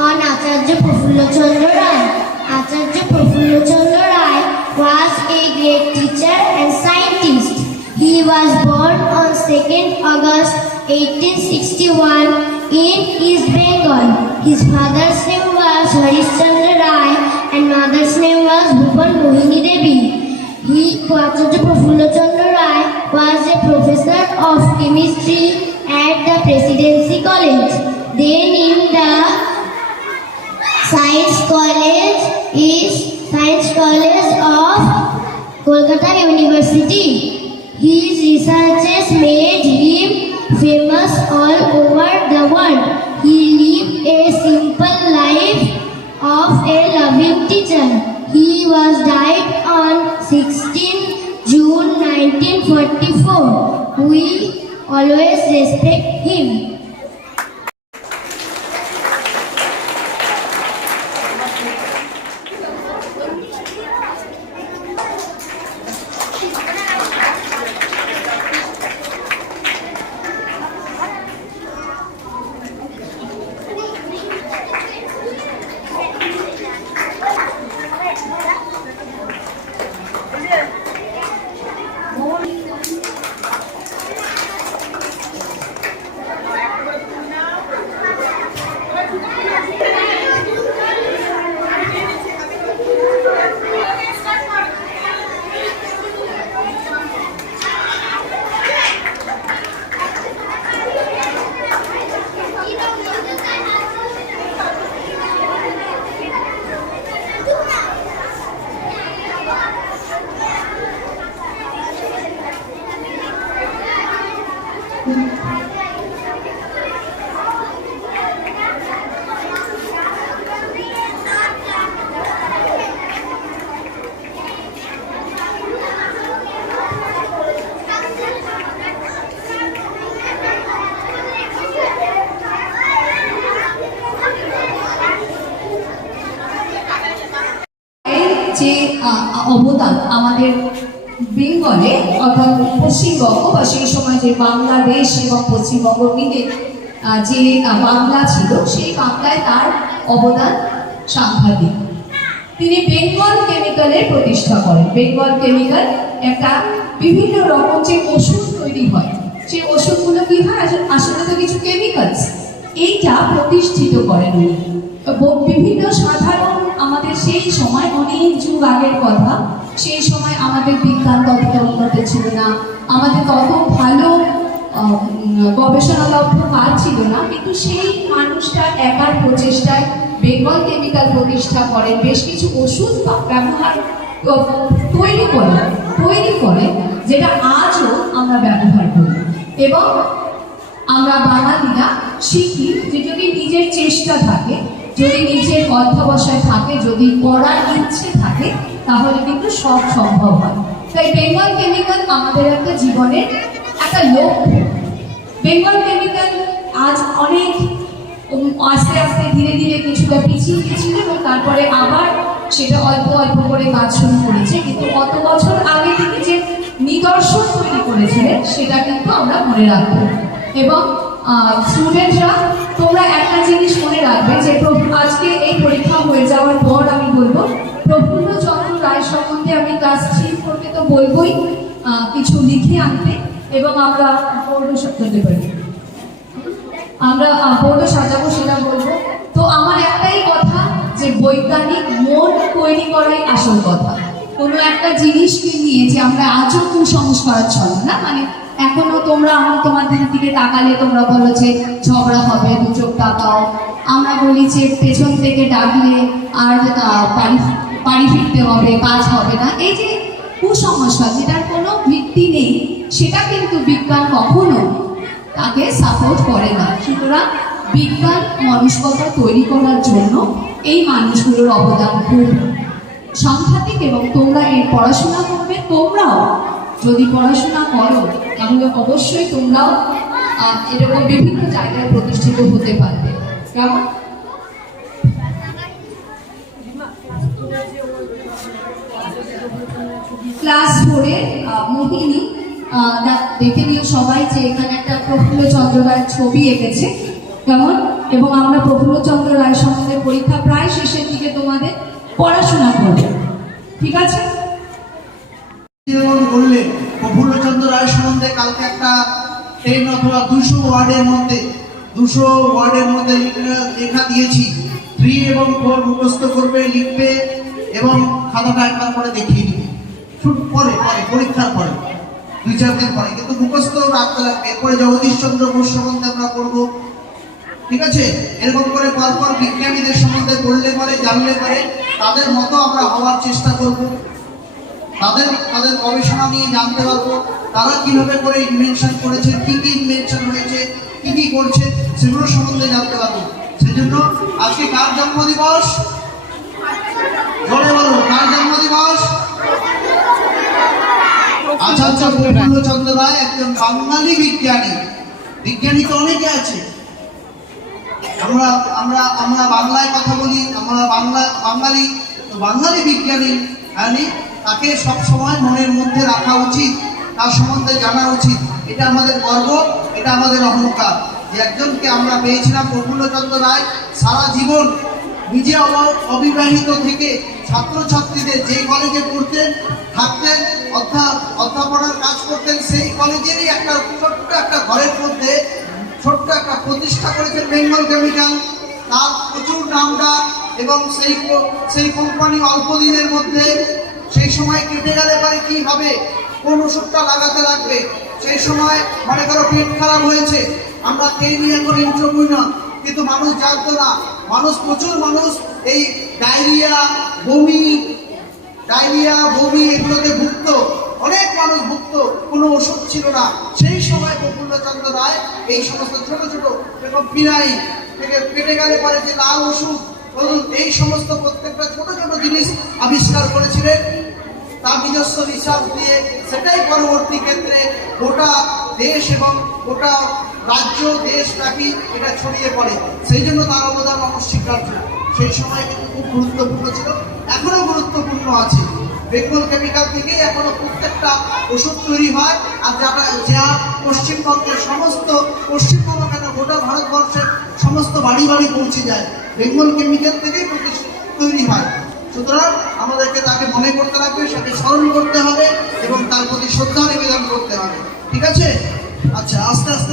on Acharya Prafulla Chandra Ray. Acharya Prafulla Chandra Ray was a great teacher and scientist. He was born on 2nd August 1861 in East Bengal. His father's name was Harishchandra Ray and mother's name was Bhupan Mohini Devi. Acharya Prafulla Chandra Ray was a professor of chemistry at the Presidency College. Then in the Science College of Kolkata University. His researches made him famous all over the world. He lived a simple life of a loving teacher. He was died on 16 June 1944. We always respect him. যে অবদান আমাদের বেঙ্গলে অর্থাৎ পশ্চিমবঙ্গ বা সেই সময় যে বাংলাদেশ এবং পশ্চিমবঙ্গ মিলে যে বাংলা ছিল সেই বাংলায় তার অবদান সাংঘাতিক। তিনি বেঙ্গল কেমিক্যালের প্রতিষ্ঠা করেন। বেঙ্গল কেমিক্যাল একটা বিভিন্ন রকম যে ওষুধ তৈরি হয়, সেই ওষুধগুলো কি হয় আসলে তো কিছু কেমিক্যালস, এইটা প্রতিষ্ঠিত করেন উনি। বিভিন্ন সাধারণ আমাদের সেই সময় অনেক যুগ আগের কথা, সেই সময় আমাদের বিজ্ঞান ততটা উন্নত ছিল না, আমাদের তত ভালো গবেষণালব্ধ কাজ ছিল না, কিন্তু সেই মানুষটা একার প্রচেষ্টায় বেঙ্গল কেমিক্যাল প্রতিষ্ঠা করেন, বেশ কিছু ওষুধ ব্যবহার তৈরি করে যেটা আজও আমরা ব্যবহার করি। এবং আমরা বাঙালিরা শিখি যে যদি নিজের চেষ্টা থাকে, যদি নিজের অধ্যবসায় থাকে, যদি করার ইচ্ছে থাকে, তাহলে কিন্তু সব সম্ভব হয়। তাই বেঙ্গল কেমিক্যাল আমাদের একটা জীবনের একটা লক্ষ্য। বেঙ্গল কেমিক্যাল আজ অনেক আস্তে আস্তে ধীরে ধীরে কিছুটা পিছিয়ে গেছিল এবং তারপরে আবার সেটা অল্প অল্প করে কাজ শুরু করেছে, কিন্তু কত বছর আগে থেকে যে নিদর্শন তৈরি করেছিলেন সেটা কিন্তু আমরা মনে রাখবো। এবং স্টুডেন্টরা তোমরা একটা জিনিস মনে রাখবে যে আজকে এই পরীক্ষা হয়ে যাওয়ার পর আমি বলবো প্রফুল্ল চন্দ্র রায় সম্বন্ধে আমি ক্লাস 3 করতে তো বলবোই, কিছু লিখে আনতে, এবং আমরা বোর্ডও সাজাতে পারি, আমরা বোর্ডও সাজাবো সেটা বলবো। তো আমার একটাই কথা যে বৈজ্ঞানিক মন তৈরি করাই আসল কথা। কোনো একটা জিনিসকে নিয়ে যে আমরা আজও কুসংস্কার চলে না, মানে এখনো তোমরা তোমাদের দিকে তাকালে তোমরা বলো যে ঝগড়া হবে, দু চোখ তাকাও, আমরা বলি যে পেছন থেকে ডাকলে আর বাড়ি ফিরতে হবে, কাজ হবে না। এই যে কুসংস্কার যেটার কোনো ভিত্তি নেই, সেটা কিন্তু বিজ্ঞান কখনো তাকে সাপোর্ট করে না। সুতরাং বিজ্ঞান মনস্কতা তৈরি করার জন্য এই মানুষগুলোর অবদান খুব সাংঘাতিক। এবং তোমরা এর পড়াশোনা করবে, তোমরাও যদি পড়াশোনা করো তাহলে অবশ্যই তোমরাও এরকম বিভিন্ন জায়গায় প্রতিষ্ঠিত হতে পারবে। কেমন ক্লাস 4 এর মোহিনী দেখে নিও সবাই যে এখানে একটা প্রফুল্ল চন্দ্র রায়ের ছবি এঁকেছে। কেমন এবং আমরা প্রফুল্লচন্দ্র রায় সম্বন্ধে পরীক্ষা প্রায় শেষের দিকে তোমাদের পড়াশোনা করবে, ঠিক আছে? যেমন বললেন প্রফুল্লচন্দ্র রায় সম্বন্ধে কালকে একটা 10 অথবা 200 ওয়ার্ডের মধ্যে লেখা দিয়েছি। 3 এবং 4 মুখস্থ করবে, লিখবে এবং খাতাটা একবার করে দেখিয়ে দিবে। পরে পরীক্ষার পরে 2-4 দিন পরে, কিন্তু মুখস্থ রাখতে লাগবে। এরপরে জগদীশচন্দ্র বোস সম্বন্ধে আমরা পড়বো, ঠিক আছে? এরকম করে পরপর বিজ্ঞানীদের সম্বন্ধে পড়লে পরে, জানলে পরে তাদের মতো আমরা হওয়ার চেষ্টা করব। তাদের গবেষণা নিয়ে জানতে পারবো, তারা কিভাবে করে ইনভেনশন করেছে, কি কি ইনভেনশন হয়েছে, কি কি করছে, সেগুলো সম্বন্ধে জানতে পারবো। সেজন্য আজকে কার জন্মদিবস? জোরে বলো, কার জন্মদিবস? আচার্য প্রফুল্লচন্দ্র রায় একজন বাঙালি বিজ্ঞানী তো অনেকে আছে। আমরা বাংলায় কথা বলি, আমরা বাঙালি বিজ্ঞানী, তাকে সবসময় মনের মধ্যে রাখা উচিত, তার সম্বন্ধে জানা উচিত। এটা আমাদের গর্ব, এটা আমাদের অহংকার যে একজনকে আমরা পেয়েছিলাম। প্রফুল্লচন্দ্র রায় সারা জীবন নিজে অবিবাহিত থেকে ছাত্রছাত্রীদের যে কলেজে পড়তেন, থাকতেন, অধ্যাপনার কাজ করতেন, সেই কলেজেরই একটা ছোট্ট একটা ঘরের মধ্যে ছোট্ট একটা প্রতিষ্ঠা করেছেন বেঙ্গল কেমিক্যাল। তার প্রচুর নামডাক এবং সেই কোম্পানি অল্প দিনের মধ্যে, সেই সময় কেটে গেলে পরে কি হবে, কোন ওষুধটা লাগাতে লাগবে, সেই সময় মনে করো পেট খারাপ হয়েছে, আমরা খেয়ে নিয়ে এখন ইন্ট্রোপুই না, কিন্তু মানুষ জানতো না। প্রচুর মানুষ এই ডায়রিয়া বমি এগুলোতে ভুগত, অনেক মানুষ ভুগত, কোনো ওষুধ ছিল না। সেই সময় প্রফুল্লচন্দ্র রায় এই সমস্ত ছোট ছোট এরকম পিনাই থেকে পেটে গেলে পরে যে লাল ওষুধ, এই সমস্ত প্রত্যেকটা ছোট ছোট জিনিস আবিষ্কার করেছিলেন তার নিজস্ব রিসার্চ দিয়ে। সেটাই পরবর্তী ক্ষেত্রে গোটা দেশ এবং গোটা রাজ্য দেশব্যাপী এটা ছড়িয়ে পড়ে। সেই জন্য তার অবদান অনস্বীকার্য। সেই সময় কিন্তু খুব গুরুত্বপূর্ণ ছিল, এখনো গুরুত্বপূর্ণ আছে। বেঙ্গল কেমিক্যাল থেকে এখনো প্রত্যেকটা ওষুধ তৈরি হয়। আর যা পশ্চিমবঙ্গের পশ্চিমবঙ্গ কেন গোটা ভারতবর্ষের সমস্ত বাড়ি বাড়ি পৌঁছে যায়, বেঙ্গল কেমিক্যাল থেকেই তৈরি হয়। সুতরাং আমাদেরকে তাকে মনে করতে লাগবে, সেটাকে স্মরণ করতে হবে এবং তার প্রতি শ্রদ্ধা নিবেদন করতে হবে, ঠিক আছে? আচ্ছা, আস্তে আস্তে